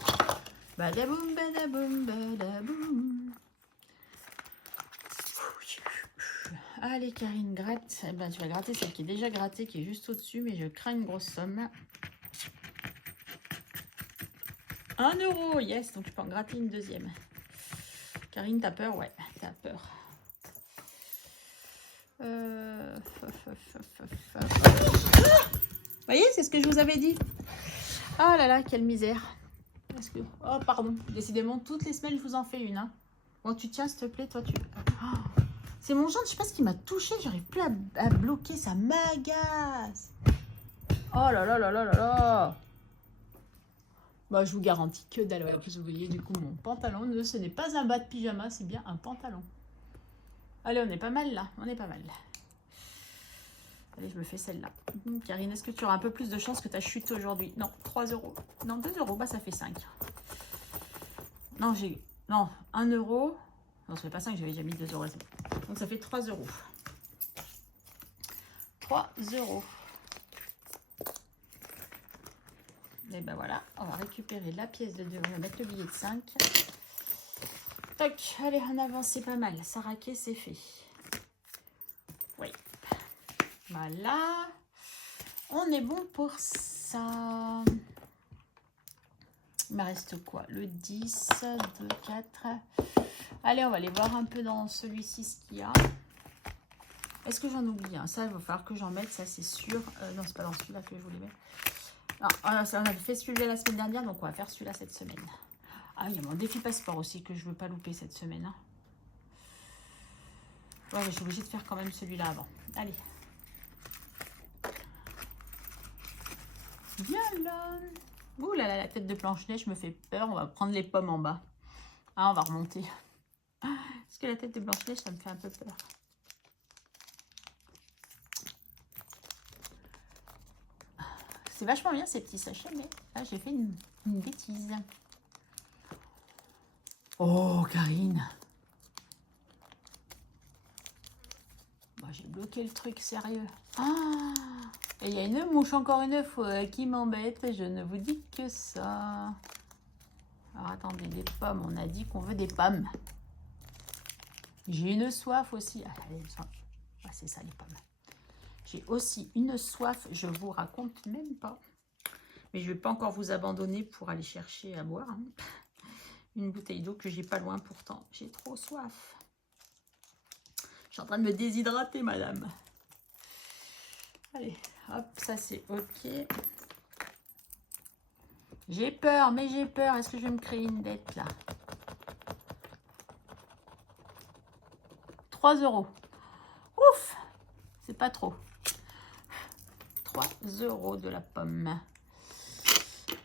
Badaboum, badaboum, badaboum. Allez, Karine, gratte. Eh ben, tu vas gratter celle qui est déjà grattée, qui est juste au-dessus, mais je crains une grosse somme. 1 €, yes, donc je peux en gratter une deuxième. Karine, t'as peur? Ouais, t'as peur. Vous voyez, c'est ce que je vous avais dit. Ah là là, quelle misère. Parce que... Oh, pardon. Décidément, toutes les semaines, je vous en fais une. Hein. Bon, tu tiens, s'il te plaît, toi, tu... Oh, c'est mon gendre, je sais pas ce qui m'a touché. J'arrive plus à bloquer, ça m'agace. Oh là là là là là là. Bah, je vous garantis que dalle. Ouais, vous voyez, du coup, mon pantalon, ce n'est pas un bas de pyjama, c'est bien un pantalon. Allez, on est pas mal, là. On est pas mal. Allez, je me fais celle-là. Karine, est-ce que tu auras un peu plus de chance que ta chute aujourd'hui? Non, 3 €. Non, 2 €, bah ça fait 5. Non, j'ai... Non, 1 €. Non, ça fait pas 5, j'avais déjà mis 2 €. Donc ça fait 3 €. 3 €. Et ben voilà, on va récupérer la pièce de 2 €. On va mettre le billet de 5. Toc, allez, en avant, c'est pas mal. Saraké, c'est fait. Oui. Voilà. On est bon pour ça. Il me reste quoi? Le 10, 2, 4. Allez, on va aller voir un peu dans celui-ci ce qu'il y a. Est-ce que j'en oublie un? Ça, il va falloir que j'en mette, ça c'est sûr. Non, c'est pas dans celui-là que je voulais mettre. Non, on avait fait celui-là la semaine dernière, donc on va faire celui-là cette semaine. Ah, il y a mon défi passeport aussi que je veux pas louper cette semaine. Hein. Ouais, je suis obligée de faire quand même celui-là avant. Allez. Voilà. Ouh là là, la tête de Blanche-Neige me fait peur. On va prendre les pommes en bas. Ah, on va remonter. Parce que la tête de Blanche-Neige, ça me fait un peu peur. C'est vachement bien ces petits sachets, mais là, j'ai fait une bêtise. Oh, Karine. Bah, j'ai bloqué le truc, sérieux. Ah, et il y a une mouche, encore une fois, qui m'embête. Je ne vous dis que ça. Alors, attendez, des pommes. On a dit qu'on veut des pommes. J'ai une soif aussi. Ah, c'est ça, les pommes. J'ai aussi une soif, je vous raconte même pas. Mais je ne vais pas encore vous abandonner pour aller chercher à boire. Hein. Une bouteille d'eau que j'ai pas loin pourtant. J'ai trop soif. Je suis en train de me déshydrater, madame. Allez, hop, ça c'est ok. J'ai peur, mais j'ai peur. Est-ce que je vais me créer une dette là? 3 €. Ouf, c'est pas trop. 3 € de la pomme.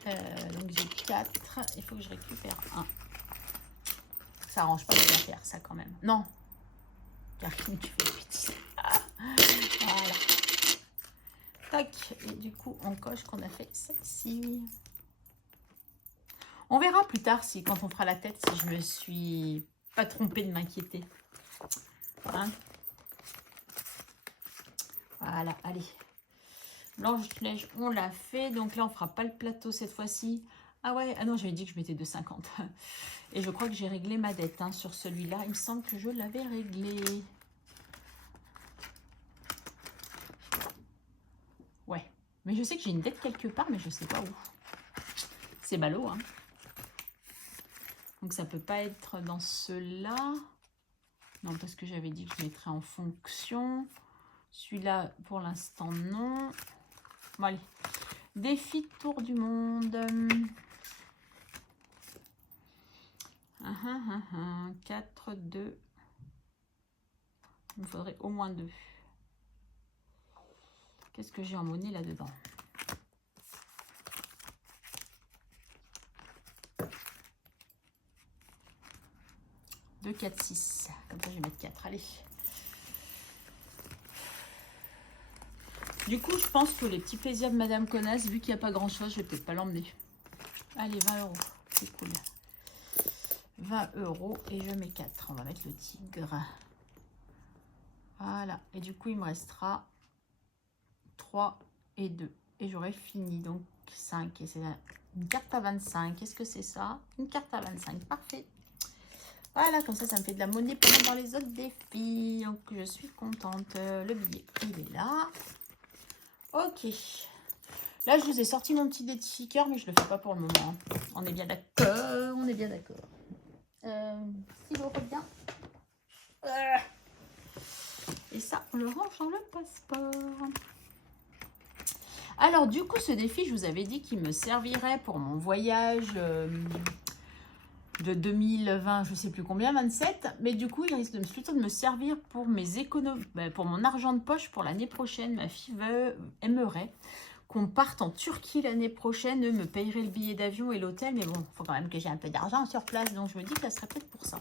Donc j'ai 4. Il faut que je récupère un. Ça arrange pas de bien faire ça quand même. Non. Karine, tu fais des bêtises. Voilà. Tac. Et du coup, on coche qu'on a fait celle-ci. On verra plus tard si, quand on fera la tête, si je me suis pas trompée de m'inquiéter. Hein? Voilà, allez. Blanche-Neige, on l'a fait. Donc là, on fera pas le plateau cette fois-ci. Ah ouais, ah non, j'avais dit que je mettais 2,50. Et je crois que j'ai réglé ma dette hein, sur celui-là. Il me semble que je l'avais réglé. Ouais. Mais je sais que j'ai une dette quelque part, mais je sais pas où. C'est ballot, hein. Donc ça peut pas être dans ceux-là. Non, parce que j'avais dit que je mettrais en fonction. Celui-là, pour l'instant, non. Bon, allez. Défi tour du monde. 4, 2. Il me faudrait au moins 2. Qu'est-ce que j'ai en monnaie là-dedans? Deux, 4, 6. Comme ça, je vais mettre 4. Allez. Du coup, je pense que les petits plaisirs de Madame Connasse, vu qu'il n'y a pas grand-chose, je vais peut-être pas l'emmener. Allez, 20 €. C'est cool. 20 € et je mets 4. On va mettre le tigre. Voilà. Et du coup, il me restera 3 et 2. Et j'aurai fini. Donc, 5. Et c'est une carte à 25. Qu'est-ce que c'est ça? Une carte à 25. Parfait. Voilà, comme ça me fait de la monnaie pour mettre dans les autres défis. Donc, je suis contente. Le billet, il est là. Ok. Là, je vous ai sorti mon petit détificateur, mais je le fais pas pour le moment. On est bien d'accord, on est bien d'accord. Stylo revient. Et ça, on le range dans le passeport. Alors, du coup, ce défi, je vous avais dit qu'il me servirait pour mon voyage de 2020, je ne sais plus combien, 27. Mais du coup, il risque plutôt de me servir pour mes économies, pour mon argent de poche pour l'année prochaine. Ma fille aimerait qu'on parte en Turquie l'année prochaine. Eux me payeraient le billet d'avion et l'hôtel. Mais bon, il faut quand même que j'ai un peu d'argent sur place. Donc, je me dis que ça serait peut-être pour ça.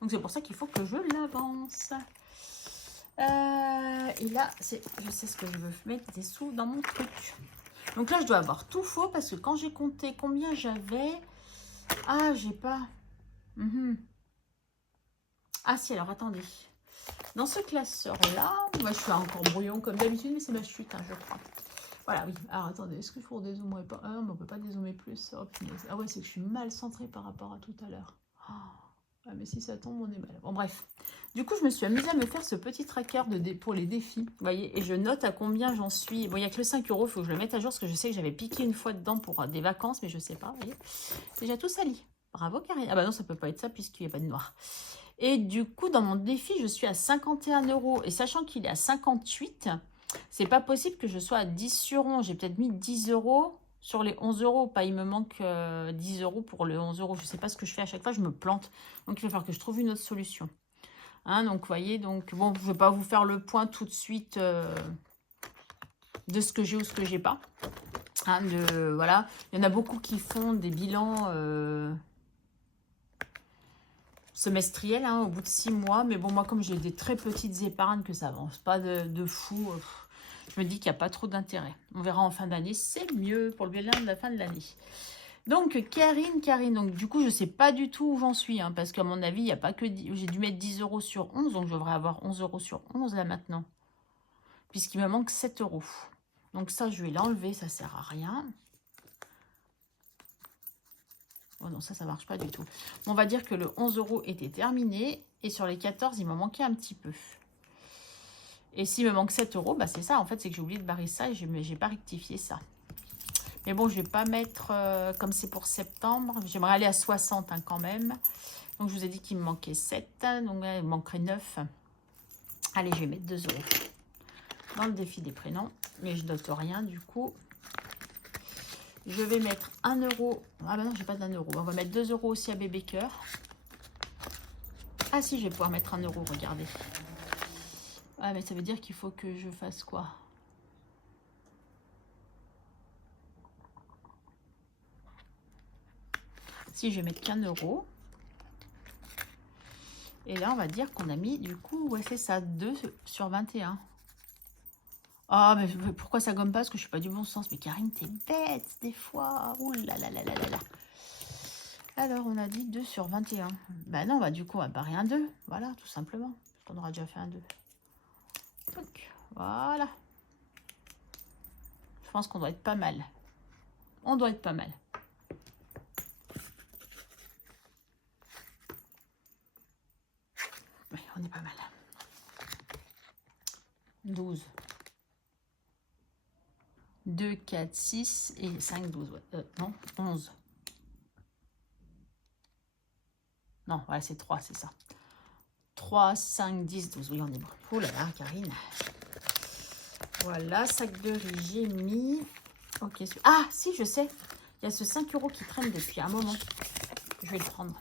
Donc, c'est pour ça qu'il faut que je l'avance. Et là, je sais ce que je veux mettre des sous dans mon truc. Donc là, je dois avoir tout faux parce que quand j'ai compté combien j'avais... Ah, j'ai pas... Ah si, alors attendez. Dans ce classeur-là, moi je suis encore brouillon comme d'habitude, mais c'est ma chute, hein, je crois. Voilà, oui. Alors attendez, est-ce que je peux dézoomer pas? Ah, mais on peut pas dézoomer plus. Oh, ah ouais, c'est que je suis mal centrée par rapport à tout à l'heure. Oh. Ah, mais si ça tombe, on est mal. Bon, bref. Du coup, je me suis amusée à me faire ce petit tracker pour les défis. Vous voyez, et je note à combien j'en suis. Bon, il n'y a que le 5 €. Il faut que je le mette à jour parce que je sais que j'avais piqué une fois dedans pour des vacances, mais je ne sais pas. Vous voyez, déjà tout sali. Bravo, Karine. Ah bah non, ça ne peut pas être ça puisqu'il n'y a pas de noir. Et du coup, dans mon défi, je suis à 51 €. Et sachant qu'il est à 58, c'est pas possible que je sois à 10 sur 11. J'ai peut-être mis 10 € sur les 11 €. Pas, il me manque 10 € pour les 11 €. Je ne sais pas ce que je fais à chaque fois, je me plante. Donc, il va falloir que je trouve une autre solution. Hein, donc, vous voyez, donc, bon, je ne vais pas vous faire le point tout de suite de ce que j'ai ou ce que j'ai pas. Hein, voilà. Il y en a beaucoup qui font des bilans semestriels au bout de 6 mois. Mais bon, moi, comme j'ai des très petites épargnes, que ça avance pas de fou, je me dis qu'il n'y a pas trop d'intérêt. On verra en fin d'année, c'est mieux pour le bilan de la fin de l'année. Donc, Karine, donc du coup, je ne sais pas du tout où j'en suis, hein, parce qu'à mon avis, il n'y a pas que... J'ai dû mettre 10 € sur 11, donc je devrais avoir 11 € sur 11 là maintenant, puisqu'il me manque 7 €. Donc ça, je vais l'enlever, ça ne sert à rien. Oh non, ça ne marche pas du tout. On va dire que le 11 € était terminé, et sur les 14, il me manquait un petit peu. Et s'il me manque 7 €, bah c'est ça, en fait, c'est que j'ai oublié de barrer ça, et je n'ai pas rectifié ça. Mais bon, je ne vais pas mettre, comme c'est pour septembre, j'aimerais aller à 60 quand même. Donc, je vous ai dit qu'il me manquait 7, donc il me manquerait 9. Allez, je vais mettre 2 € dans le défi des prénoms, mais je note rien du coup. Je vais mettre 1 €. Ah bah non, j'ai pas d'1 €. On va mettre 2 € aussi à bébé cœur. Ah si, je vais pouvoir mettre 1 €, regardez. Ah, mais ça veut dire qu'il faut que je fasse quoi? Si, je vais mettre qu'1 €. Et là, on va dire qu'on a mis, du coup, ouais, c'est ça, 2 sur 21. Ah, mais pourquoi ça gomme pas? Parce que je suis pas du bon sens. Mais Karine, t'es bête, des fois. Ouh là là là là là là. Alors, on a dit 2 sur 21. Bah non, bah du coup, on va barrer un 2. Voilà, tout simplement. Parce qu'on aura déjà fait un 2. Donc, voilà. Je pense qu'on doit être pas mal. On doit être pas mal. Oui, on est pas mal. 12. 2, 4, 6 et 5, 12. Ouais. Non, 11. Non, voilà, c'est 3, c'est ça. 3, 5, 10, 12. Oui, on est bon. Oh là là, Karine. Voilà, sac de riz, j'ai mis. Ok. Ah, si, je sais. Il y a ce 5 € qui traîne depuis un moment. Je vais le prendre.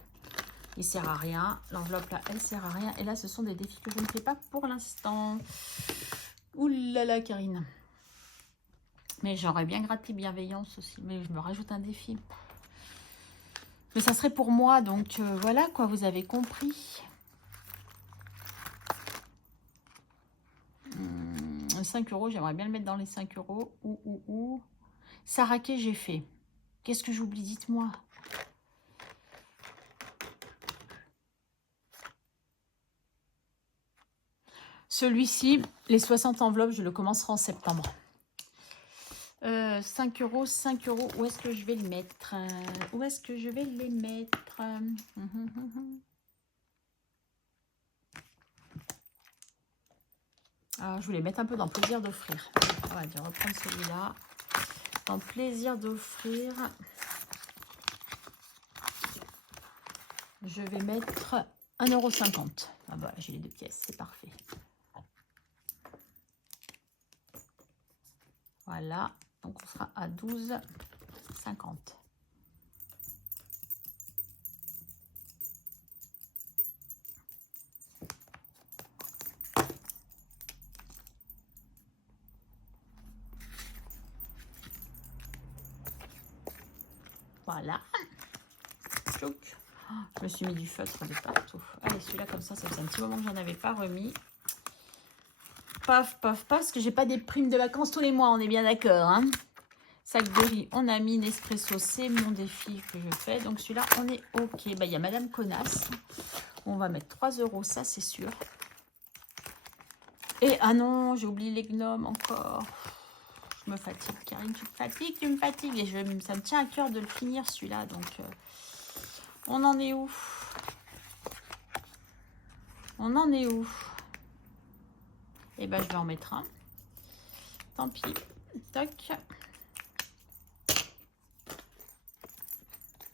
Il sert à rien. L'enveloppe là, elle sert à rien. Et là, ce sont des défis que je ne fais pas pour l'instant. Ouh là là, Karine. Mais j'aurais bien gratté bienveillance aussi. Mais je me rajoute un défi. Mais ça serait pour moi. Donc voilà quoi, vous avez compris. 5 €, j'aimerais bien le mettre dans les 5 €. Ouh. Saraké, j'ai fait. Qu'est-ce que j'oublie? Dites-moi. Celui-ci, les 60 enveloppes, je le commencerai en septembre. 5 €, 5 €. Où est-ce que je vais le mettre? Où est-ce que je vais les mettre? Alors, je voulais mettre un peu dans plaisir d'offrir. On va reprendre celui-là. dans plaisir d'offrir, je vais mettre 1,50 €. Ah bah, j'ai les 2 pièces, c'est parfait. Voilà, donc on sera à 12,50 €. Voilà. Chouc. Je me suis mis du feutre de partout. Allez, celui-là, comme ça fait un petit moment que j'en avais pas remis. Paf, paf, paf, parce que j'ai pas des primes de vacances tous les mois, on est bien d'accord. Hein, sac de riz, on a mis Nespresso, c'est mon défi que je fais. Donc celui-là, on est OK. Bah, il y a Madame Connasse. On va mettre 3 €, ça c'est sûr. Et ah non, j'ai oublié les gnomes encore. Je me fatigue, Karine, tu me fatigues. Et ça me tient à cœur de le finir celui-là. Donc, on en est où? On en est où? Et ben, je vais en mettre un. Tant pis. Toc.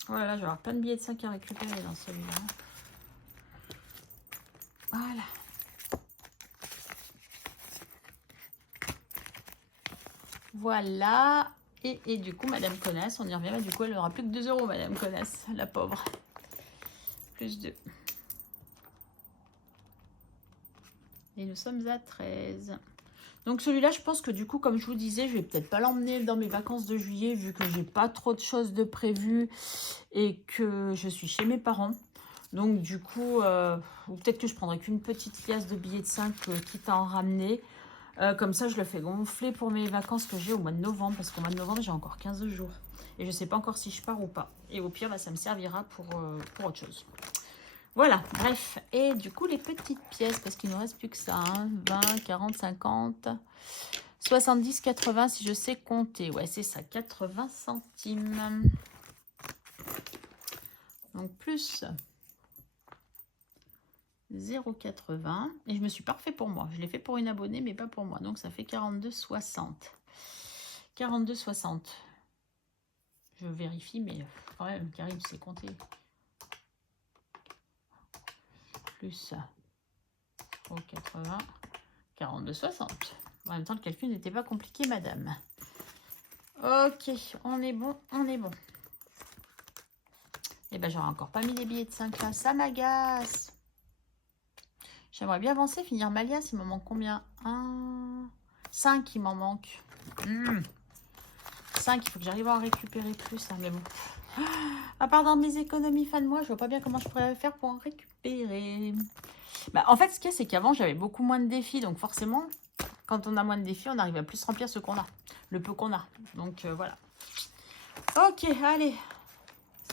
Voilà, je vais avoir plein de billets de 5 à récupérer dans celui-là. Voilà. Voilà. Et du coup, Madame Connasse, on y revient. Du coup, elle n'aura plus que 2 €, Madame Connasse, la pauvre. Plus 2. Et nous sommes à 13. Donc celui-là, je pense que du coup, comme je vous disais, je vais peut-être pas l'emmener dans mes vacances de juillet, vu que j'ai pas trop de choses de prévues et que je suis chez mes parents. Donc du coup, ou peut-être que je prendrai qu'une petite liasse de billets de 5, quitte à en ramener. Comme ça, je le fais gonfler pour mes vacances que j'ai au mois de novembre. Parce qu'au mois de novembre, j'ai encore 15 jours. Et je ne sais pas encore si je pars ou pas. Et au pire, bah, ça me servira pour autre chose. Voilà, bref. Et du coup, les petites pièces, parce qu'il ne nous reste plus que ça. Hein, 20, 40, 50, 70, 80, si je sais compter. Ouais, c'est ça, 80 centimes. Donc, plus 0,80. Et je me suis pas refait pour moi. Je l'ai fait pour une abonnée, mais pas pour moi. Donc, ça fait 42,60. 42,60. Je vérifie, mais quand même, Karine, tu sais compter. Plus 0,80. 42,60. En même temps, le calcul n'était pas compliqué, madame. Ok, on est bon, on est bon. Et ben, j'aurais encore pas mis les billets de 5 là. Ça m'agace. J'aimerais bien avancer, finir ma liasse. Il m'en manque combien? 5, il m'en manque. 5, il faut que j'arrive à en récupérer plus. Hein, mais bon. À part dans mes économies fin de mois, je vois pas bien comment je pourrais faire pour en récupérer. Bah, en fait, ce qu'il y a, c'est qu'avant, j'avais beaucoup moins de défis. Donc forcément, quand on a moins de défis, on arrive à plus remplir ce qu'on a. Le peu qu'on a. Donc voilà. Ok, allez.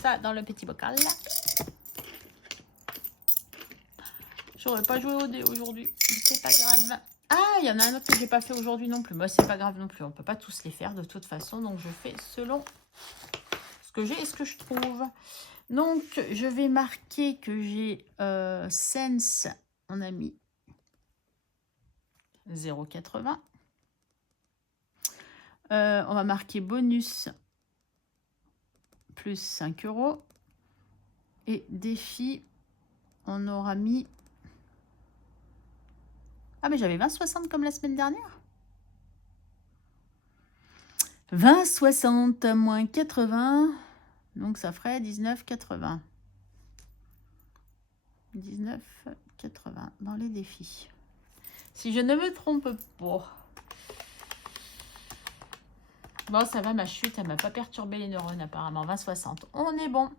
Ça dans le petit bocal. J'aurais pas joué au dé aujourd'hui. C'est pas grave. Ah, il y en a un autre que j'ai pas fait aujourd'hui non plus. Moi, c'est pas grave non plus. On peut pas tous les faire de toute façon. Donc, je fais selon ce que j'ai et ce que je trouve. Donc, je vais marquer que j'ai Sense. On a mis 0,80. On va marquer bonus plus 5 €. Et défi, on aura mis... Ah, mais j'avais 20,60 comme la semaine dernière. 20,60 moins 80. Donc, ça ferait 19,80. 19,80 dans les défis. Si je ne me trompe pas. Bon, ça va, ma chute, elle m'a pas perturbé les neurones apparemment. 20,60. On est bon.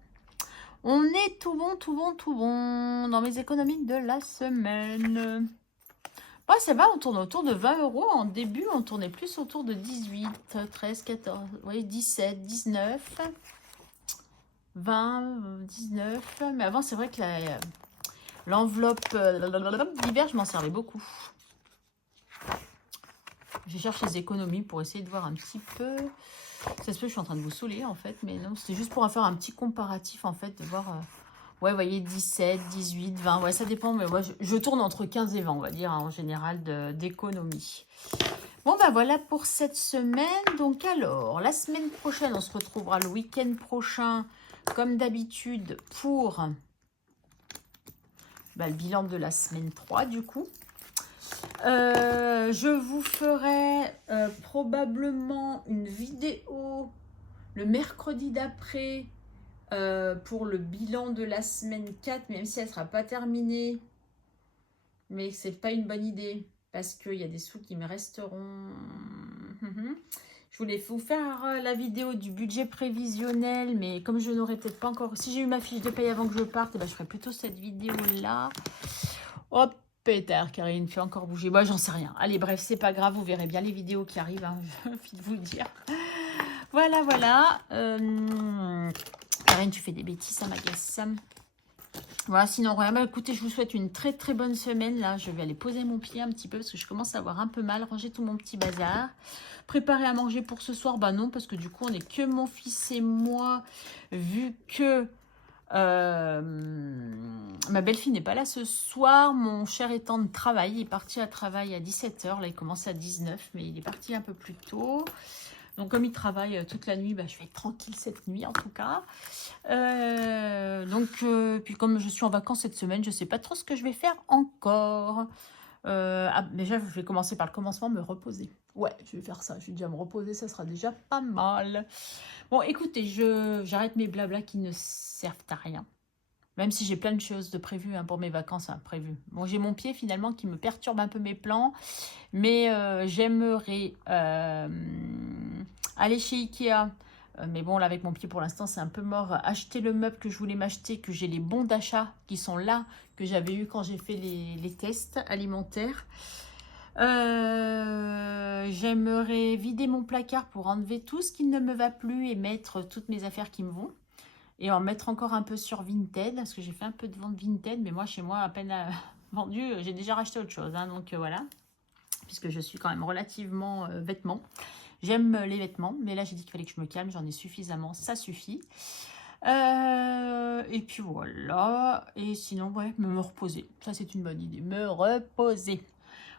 On est tout bon, tout bon, tout bon. Dans mes économies de la semaine. Bon, ça va, on tourne autour de 20 €. En début, on tournait plus autour de 18, 13, 14, oui, 17, 19, 20, 19. Mais avant, c'est vrai que l'enveloppe d'hiver, je m'en servais beaucoup. Je cherche les économies pour essayer de voir un petit peu. Ça se peut, je suis en train de vous saouler en fait, mais non, c'était juste pour faire un petit comparatif en fait, de voir. Ouais, vous voyez, 17, 18, 20, ouais, ça dépend, mais ouais, je tourne entre 15 et 20, on va dire, hein, en général, d'économie. Bon, ben voilà pour cette semaine. Donc alors, la semaine prochaine, on se retrouvera le week-end prochain, comme d'habitude, pour le bilan de la semaine 3, du coup. Je vous ferai probablement une vidéo le mercredi d'après pour le bilan de la semaine 4, même si elle ne sera pas terminée. Mais c'est pas une bonne idée parce qu'il y a des sous qui me resteront. Je voulais vous faire la vidéo du budget prévisionnel, mais comme je n'aurais peut-être pas encore... Si j'ai eu ma fiche de paye avant que je parte, eh ben, je ferai plutôt cette vidéo-là. Hop, pétard, Karine, fait encore bouger. Bah, j'en sais rien. Allez, bref, c'est pas grave, vous verrez bien les vidéos qui arrivent, hein, je vais vous le dire. Voilà, voilà. Karine, tu fais des bêtises, ça m'agace. Voilà, sinon, rien. Bah, écoutez, je vous souhaite une très très bonne semaine. Là, je vais aller poser mon pied un petit peu parce que je commence à avoir un peu mal. Ranger tout mon petit bazar. Préparer à manger pour ce soir. Bah non, parce que du coup, on n'est que mon fils et moi. Vu que ma belle-fille n'est pas là ce soir. Mon cher étant de travail. Il est parti à travail à 17 h. Là, il commence à 19 h. Mais il est parti un peu plus tôt. Donc, comme il travaille toute la nuit, bah, je vais être tranquille cette nuit, en tout cas. Puis comme je suis en vacances cette semaine, je ne sais pas trop ce que je vais faire encore. Déjà, je vais commencer par le commencement, me reposer. Ouais, je vais faire ça. Je vais déjà me reposer, ça sera déjà pas mal. Bon, écoutez, j'arrête mes blablas qui ne servent à rien. Même si j'ai plein de choses de prévues hein, pour mes vacances, prévues. Bon, j'ai mon pied finalement qui me perturbe un peu mes plans. Mais j'aimerais aller chez Ikea. Mais bon, là, avec mon pied pour l'instant, c'est un peu mort. Acheter le meuble que je voulais m'acheter, que j'ai les bons d'achat qui sont là, que j'avais eu quand j'ai fait les tests alimentaires. J'aimerais vider mon placard pour enlever tout ce qui ne me va plus et mettre toutes mes affaires qui me vont. Et en mettre encore un peu sur Vinted, parce que j'ai fait un peu de vente Vinted, mais moi, chez moi, à peine vendu, j'ai déjà racheté autre chose. Hein, donc voilà, puisque je suis quand même relativement vêtements. J'aime les vêtements, mais là, j'ai dit qu'il fallait que je me calme, j'en ai suffisamment, ça suffit. Et puis voilà, et sinon, ouais, me reposer. Ça, c'est une bonne idée, me reposer.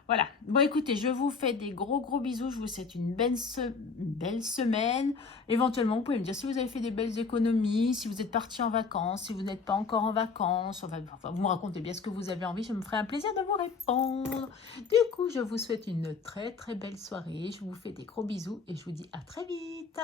Voilà. Bon, écoutez, je vous fais des gros bisous. Je vous souhaite une belle semaine. Éventuellement, vous pouvez me dire si vous avez fait des belles économies, si vous êtes parti en vacances, si vous n'êtes pas encore en vacances. Enfin, vous me racontez bien ce que vous avez envie. Je me ferai un plaisir de vous répondre. Du coup, je vous souhaite une très belle soirée. Je vous fais des gros bisous et je vous dis à très vite.